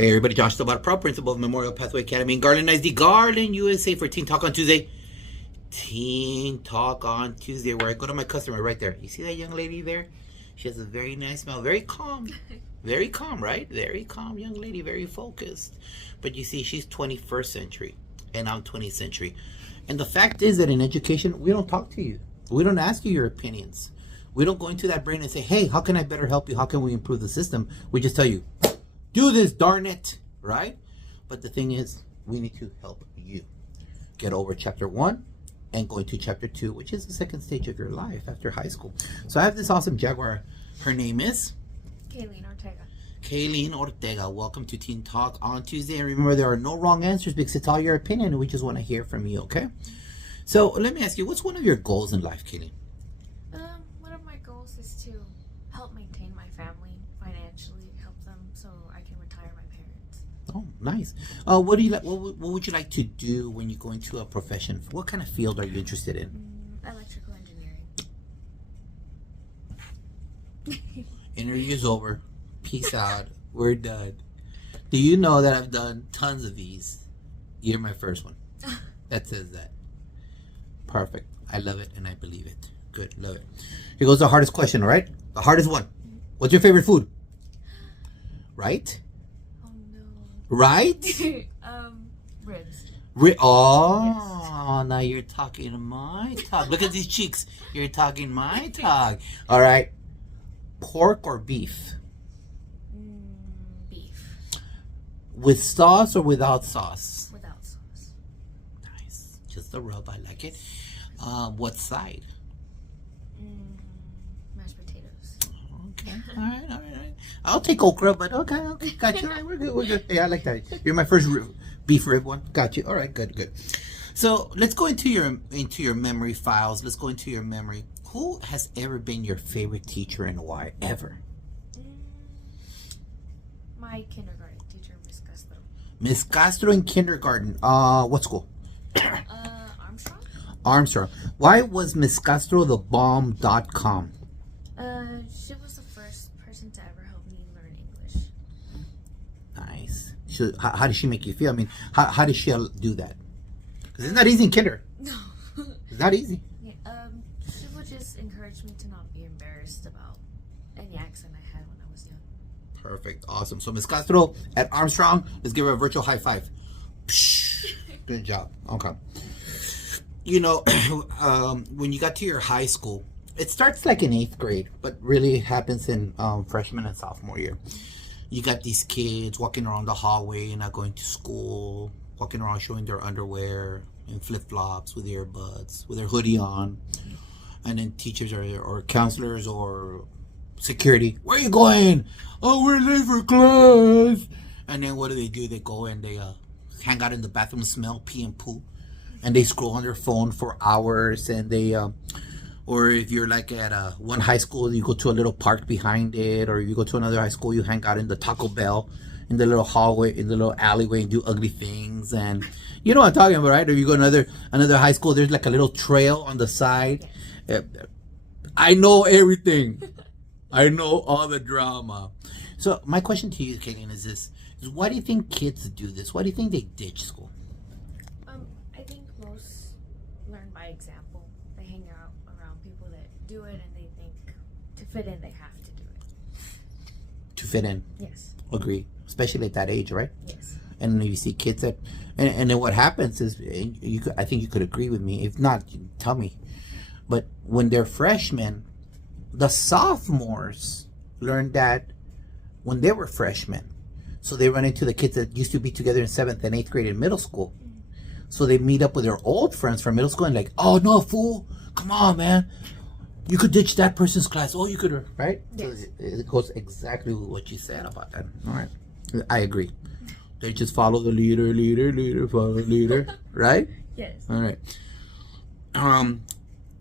Hey everybody, Josh Stabata, Pro Principal of Memorial Pathway Academy in Garland, ISD, Garland, USA for Teen Talk on Tuesday. Teen Talk on Tuesday, where I go to my customer right there. You see that young lady there? She has a very nice smile, very calm. Very calm, right? Very calm young lady, very focused. But you see, she's 21st century and I'm 20th century. And the fact is that in education, we don't talk to you. We don't ask you your opinions. We don't go into that brain and say, hey, how can I better help you? How can we improve the system? We just tell you, do this, darn it, right? But the thing is, we need to help you get over chapter 1 and go into chapter 2, which is the second stage of your life after high school. So I have this awesome Jaguar. Her name is? Kayleen Ortega. Kayleen Ortega. Welcome to Teen Talk on Tuesday. And remember, there are no wrong answers because it's all your opinion and we just want to hear from you, okay? So let me ask you, what's one of your goals in life, Kayleen? One of my goals is to help maintain my family financially, help them so I can retire my parents. Oh, nice. What do you like? What would you like to do when you go into a profession? What kind of field are you interested in? Electrical engineering. Interview's over. Peace out. We're done. Do you know that I've done tons of these? You're my first one. That says that. Perfect. I love it and I believe it. Good. Love it. Here goes the hardest question, all right? The hardest one. What's your favorite food? Right? Oh no. Right? Ribs. Oh, Yes. now you're talking my talk. Look at these cheeks. You're talking my talk. All right. Pork or beef? Beef. With sauce or without sauce? Without sauce. Nice. Just the rub. I like it. What side? Mashed potatoes. Okay. All right. I'll take okra, but okay. Got you. All right, we're good. Yeah, I like that. You're my first beef rib one. Got you. All right, good. So let's go into your memory files. Let's go into your memory. Who has ever been your favorite teacher and why? Ever? My kindergarten teacher, Miss Castro. Miss Castro in kindergarten. What school? Armstrong. Armstrong. Why was Miss Castro the bomb.com? She was the first person to ever help me learn English. Nice. How did she make you feel? I mean, how did she do that? Because it's not easy in kinder. No. It's not easy. Yeah, she would just encourage me to not be embarrassed about any accent I had when I was young. Perfect. Awesome. So Miss Castro at Armstrong, let's give her a virtual high five. Psh, good job. Okay. You know, when you got to your high school, it starts like in 8th grade, but really it happens in freshman and sophomore year. You got these kids walking around the hallway, not going to school, walking around showing their underwear and flip-flops with earbuds, with their hoodie on. And then teachers or counselors or security, where are you going? Oh, we're late for class. And then what do? They go and they hang out in the bathroom, smell pee and poo. And they scroll on their phone for hours. And they, or if you're like at one high school, you go to a little park behind it. Or you go to another high school, you hang out in the Taco Bell, in the little hallway, in the little alleyway and do ugly things. And you know what I'm talking about, right? Or you go to another high school, there's like a little trail on the side. I know everything. I know all the drama. So my question to you, Kayleen, is this: why do you think kids do this? Why do you think they ditch school? I think most learn by example. They hang out around people that do it, and they think to fit in they have to do it. To fit in. Yes. Agree. Especially at that age, right? Yes. And then you see kids that, and then what happens is, I think you could agree with me. If not, tell me. But when they're freshmen, the sophomores learned that when they were freshmen. So they run into the kids that used to be together in 7th and 8th grade in middle school. So they meet up with their old friends from middle school and like, oh no, fool, come on, man. You could ditch that person's class. Oh, you could, right? Yes. So it goes exactly with what you said about that. All right. I agree. They just follow the leader, follow the leader, right? Yes. All right.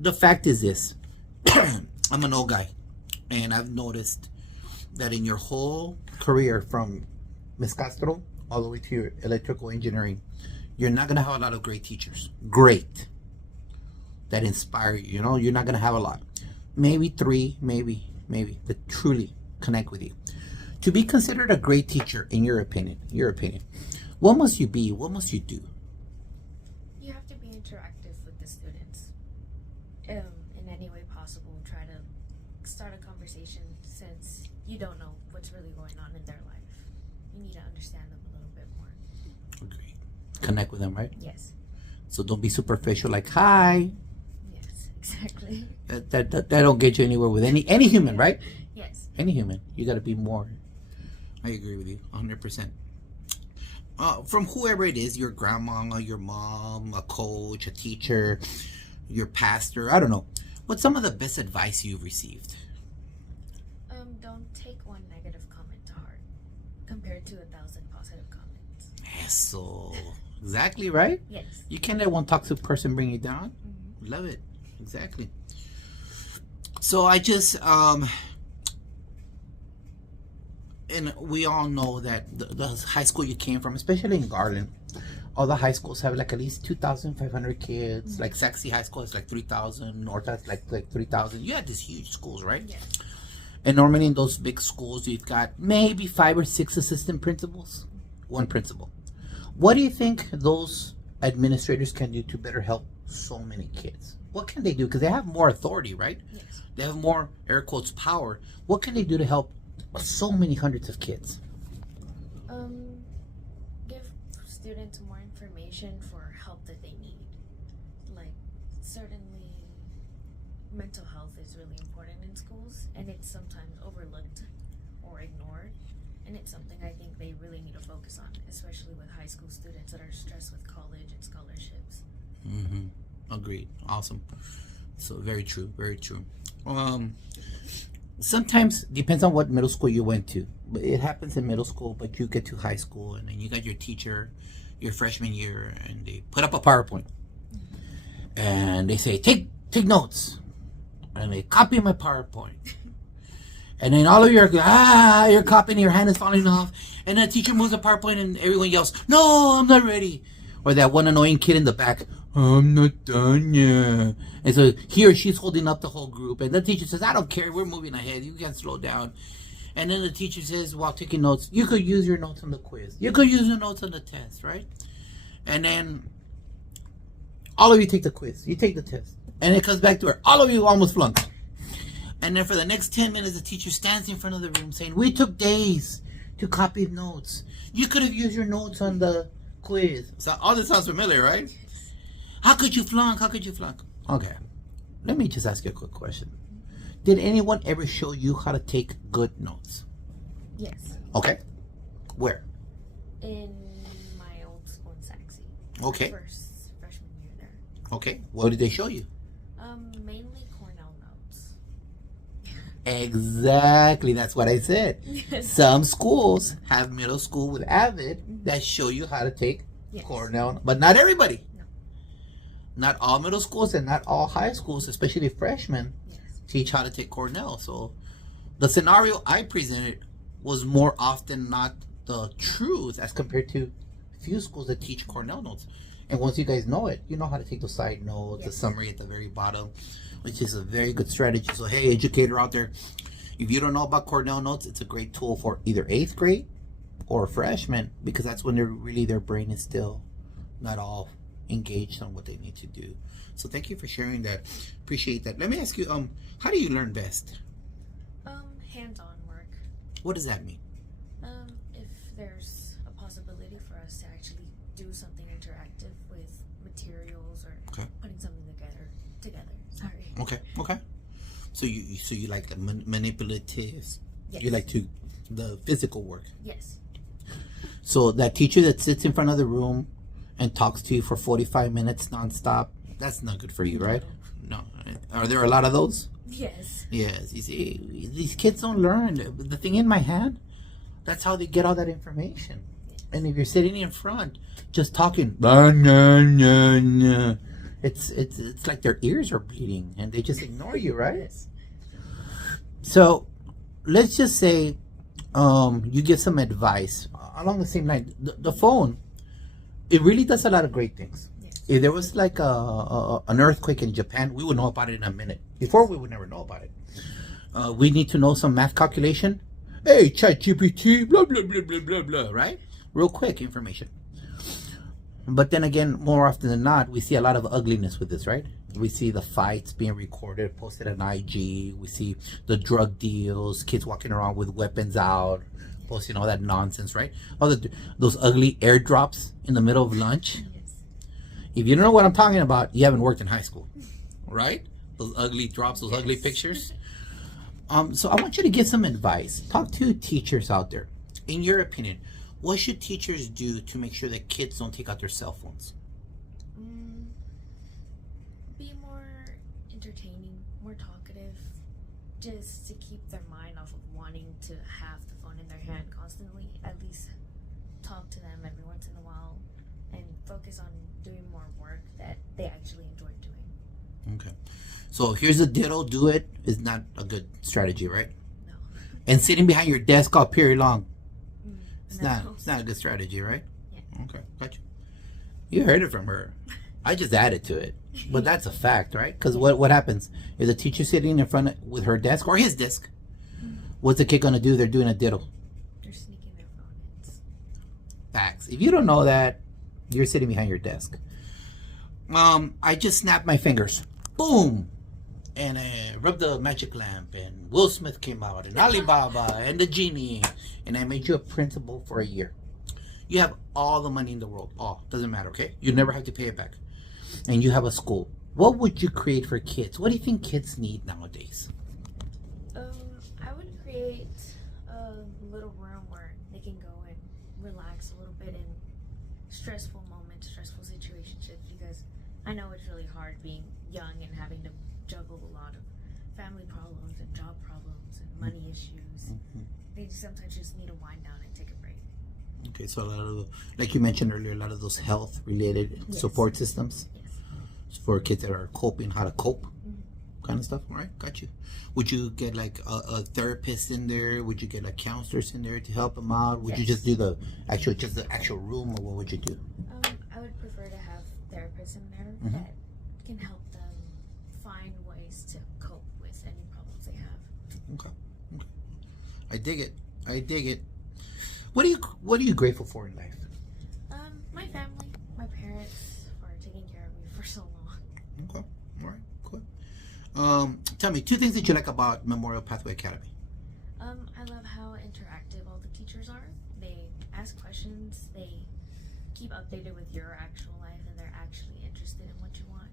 The fact is this. I'm an old guy, and I've noticed that in your whole career from Miss Castro all the way to your electrical engineering, you're not going to have a lot of great teachers. Great. That inspire you. You know, you're not going to have a lot. Maybe 3, maybe, that truly connect with you. To be considered a great teacher, in your opinion, what must you be? What must you do? You have to be interactive with the students. In any way possible, try to start a conversation since you don't know what's really going on in their life. You need to understand them a little bit more. Agreed. Connect with them, right? Yes. So don't be superficial like, hi. Yes, exactly. That don't get you anywhere with any human, right? Yes. Any human. You got to be more. I agree with you 100%. From whoever it is, your grandma, your mom, a coach, a teacher, your pastor, I don't know. What's some of the best advice you've received? Don't take one negative comment to heart compared to 1,000 positive comments. Yes, so exactly right. Yes. You can't let one toxic person bring you down. Mm-hmm. Love it. Exactly. So I just and we all know that the high school you came from, especially in Garland, all the high schools have like at least 2,500 kids. Mm-hmm. Like Saxe High School is like 3,000. North has like 3,000. You had these huge schools, right? Yes. And normally in those big schools, you've got maybe 5 or 6 assistant principals, one principal. What do you think those administrators can do to better help so many kids? What can they do? Because they have more authority, right? Yes. They have more, air quotes, power. What can they do to help so many hundreds of kids? Give students more information for help that they need. Like, certainly, mental health is really important in schools, and it's sometimes overlooked or ignored. And it's something I think they really need to focus on, especially with high school students that are stressed with college and scholarships. Mm-hmm. Agreed. Awesome. So very true. Very true. Sometimes depends on what middle school you went to. But it happens in middle school, but you get to high school and then you got your teacher your freshman year and they put up a PowerPoint and they say take notes and they copy my PowerPoint. And then all of you are you're copying, your hand is falling off, and the teacher moves the PowerPoint and everyone yells, "No, I'm not ready." Or that one annoying kid in the back, "I'm not done yet." And so he or she's holding up the whole group, and the teacher says, "I don't care, we're moving ahead, you can slow down." And then the teacher says, while taking notes, "You could use your notes on the quiz. You could use your notes on the test," right? And then all of you take the quiz, you take the test, and it comes back to her, all of you almost flunked. And then for the next 10 minutes, the teacher stands in front of the room saying, "We took days to copy notes. You could have used your notes on the quiz." So all this sounds familiar, right? How could you flunk? How could you flunk? Okay. Let me just ask you a quick question. Did anyone ever show you how to take good notes? Yes. Okay. Where? In my old school in Saxe. Okay. First freshman year there. Okay. What did they show you? Mainly Cornell notes. Exactly. That's what I said. Yes. Some schools have middle school with Avid that show you how to take Yes. Cornell, but not everybody. No. Not all middle schools and not all high schools, especially freshmen, Yes. teach how to take Cornell. So the scenario I presented was more often not the truth as compared to few schools that teach Cornell notes. And once you guys know it, you know how to take the side notes, the Yes. summary at the very bottom, which is a very good strategy. So hey, educator out there, if you don't know about Cornell notes, it's a great tool for either 8th grade or freshmen, because that's when their brain is still not all engaged on what they need to do. So thank you for sharing that. Appreciate that. Let me ask you, how do you learn best? Hands-on work. What does that mean? If there's a possibility for us to actually do something interactive with materials or Okay. putting something together. Sorry. Okay. So you like the manipulative. Yes. You like the physical work. Yes. So that teacher that sits in front of the room and talks to you for 45 minutes nonstop, that's not good for you, right? No. Are there a lot of those? Yes. Yes. You see, these kids don't learn. The thing in my hand, that's how they get all that information. Yes. And if you're sitting in front, just talking, blah, nah, nah, nah, it's like their ears are bleeding and they just ignore you, right? Yes. So let's just say you give some advice along the same line. The phone, it really does a lot of great things. Yes. If there was like an earthquake in Japan, we would know about it in a minute. Before, we would never know about it. We need to know some math calculation. Hey, ChatGPT, blah, blah, blah, blah, blah, blah, right? Real quick information. But then again, more often than not, we see a lot of ugliness with this, right? We see the fights being recorded, posted on IG. We see the drug deals, kids walking around with weapons out, posting all that nonsense, right? Those ugly airdrops in the middle of lunch. Yes. If you don't know what I'm talking about, you haven't worked in high school, right? Those ugly drops, those ugly pictures. So I want you to give some advice. Talk to teachers out there. In your opinion, what should teachers do to make sure that kids don't take out their cell phones? Be more entertaining, more talkative, just to keep their mind off of wanting to have the phone in their hand constantly. At least talk to them every once in a while and focus on doing more work that they actually enjoy doing. Okay. So here's a ditto. Do it is not a good strategy, right? No. And sitting behind your desk all period long. It's No. not a good strategy, right? Yeah. Okay, gotcha. You heard it from her. I just added to it, but that's a fact, right? Because what happens if the teacher's sitting in front with her desk or his desk? What's the kid gonna do? They're doing a diddle. They're sneaking their phone in. Facts. If you don't know that, you're sitting behind your desk. I just snapped my fingers. Boom. And I rubbed the magic lamp, and Will Smith came out, and Alibaba, and the genie, and I made you a principal for a year. You have all the money in the world. All. Doesn't matter, okay? You never have to pay it back. And you have a school. What would you create for kids? What do you think kids need nowadays? I would create a little room where they can go and relax a little bit in stressful moments, stressful situations, because I know it's really hard being young and having to juggle a lot of family problems and job problems and money issues. They sometimes just need to wind down and take a break. Okay, so a lot of, like you mentioned earlier, a lot of those health-related support systems for kids that are coping, how to cope, kind of stuff. All right, got you. Would you get like a therapist in there? Would you get like counselors in there to help them out? Would you just do the actual room, or what would you do? I would prefer to have therapists in there that can help them find ways to cope with any problems they have. Okay. I dig it. What are you grateful for in life? My family, my parents for taking care of me for so long. Okay. All right. Cool. Tell me 2 things that you like about Memorial Pathway Academy. I love how interactive all the teachers are. They ask questions. They keep updated with your actual life, and they're actually interested in what you want.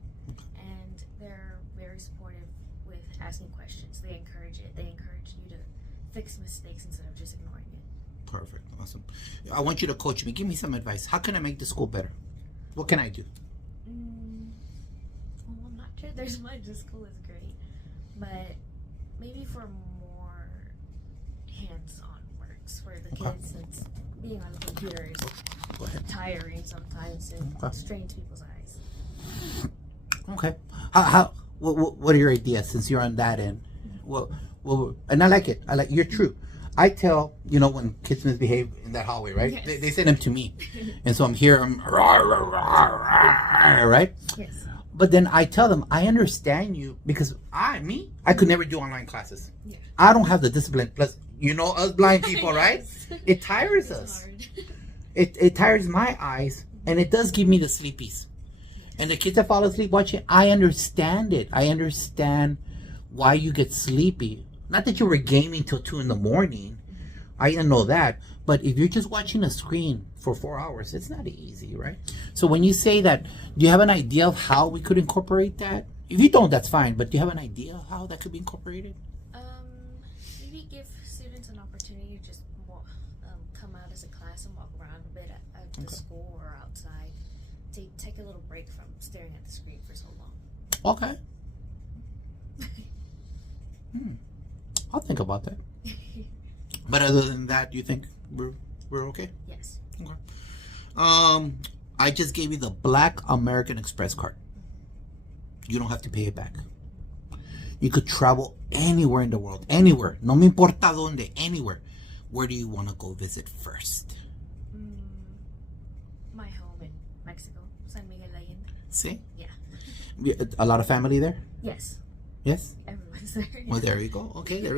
And they're very supportive with asking questions. They encourage it. They encourage you to fix mistakes instead of just ignoring it. Perfect. Awesome. I want you to coach me. Give me some advice. How can I make the school better? What can I do? Well, I'm not sure there's much. The school is great, but maybe for more hands-on works for the kids, since being on the computer is tiring sometimes and strains people's eyes. Okay. What are your ideas since you're on that end? Well, and I like it. You're true. I tell, when kids misbehave in that hallway, right? Yes. They send them to me. And so I'm here, right? Yes. But then I tell them, I understand you, because I could never do online classes. Yeah. I don't have the discipline. Plus, us blind people, right? Yes. It tires us. Hard. It tires my eyes, and it does give me the sleepies. And the kids that fall asleep watching, I understand it. I understand why you get sleepy. Not that you were gaming till 2 a.m. I know that. But if you're just watching a screen for 4 hours, it's not easy, right? So when you say that, do you have an idea of how we could incorporate that? If you don't, that's fine. But do you have an idea of how that could be incorporated? Maybe give students an opportunity to just come out as a class and walk around a bit at the school or outside. To take a little break from staring at the screen for so long. Okay. I'll think about that. But other than that, you think we're okay? Yes. Okay. I just gave you the Black American Express card. You don't have to pay it back. You could travel anywhere in the world. Anywhere. No me importa donde. Anywhere. Where do you want to go visit first? My home in Mexico. San Miguel Allende. See? Yeah. A lot of family there? Yes. Yes? Everyone's there. Well, there you go. Okay, there we go.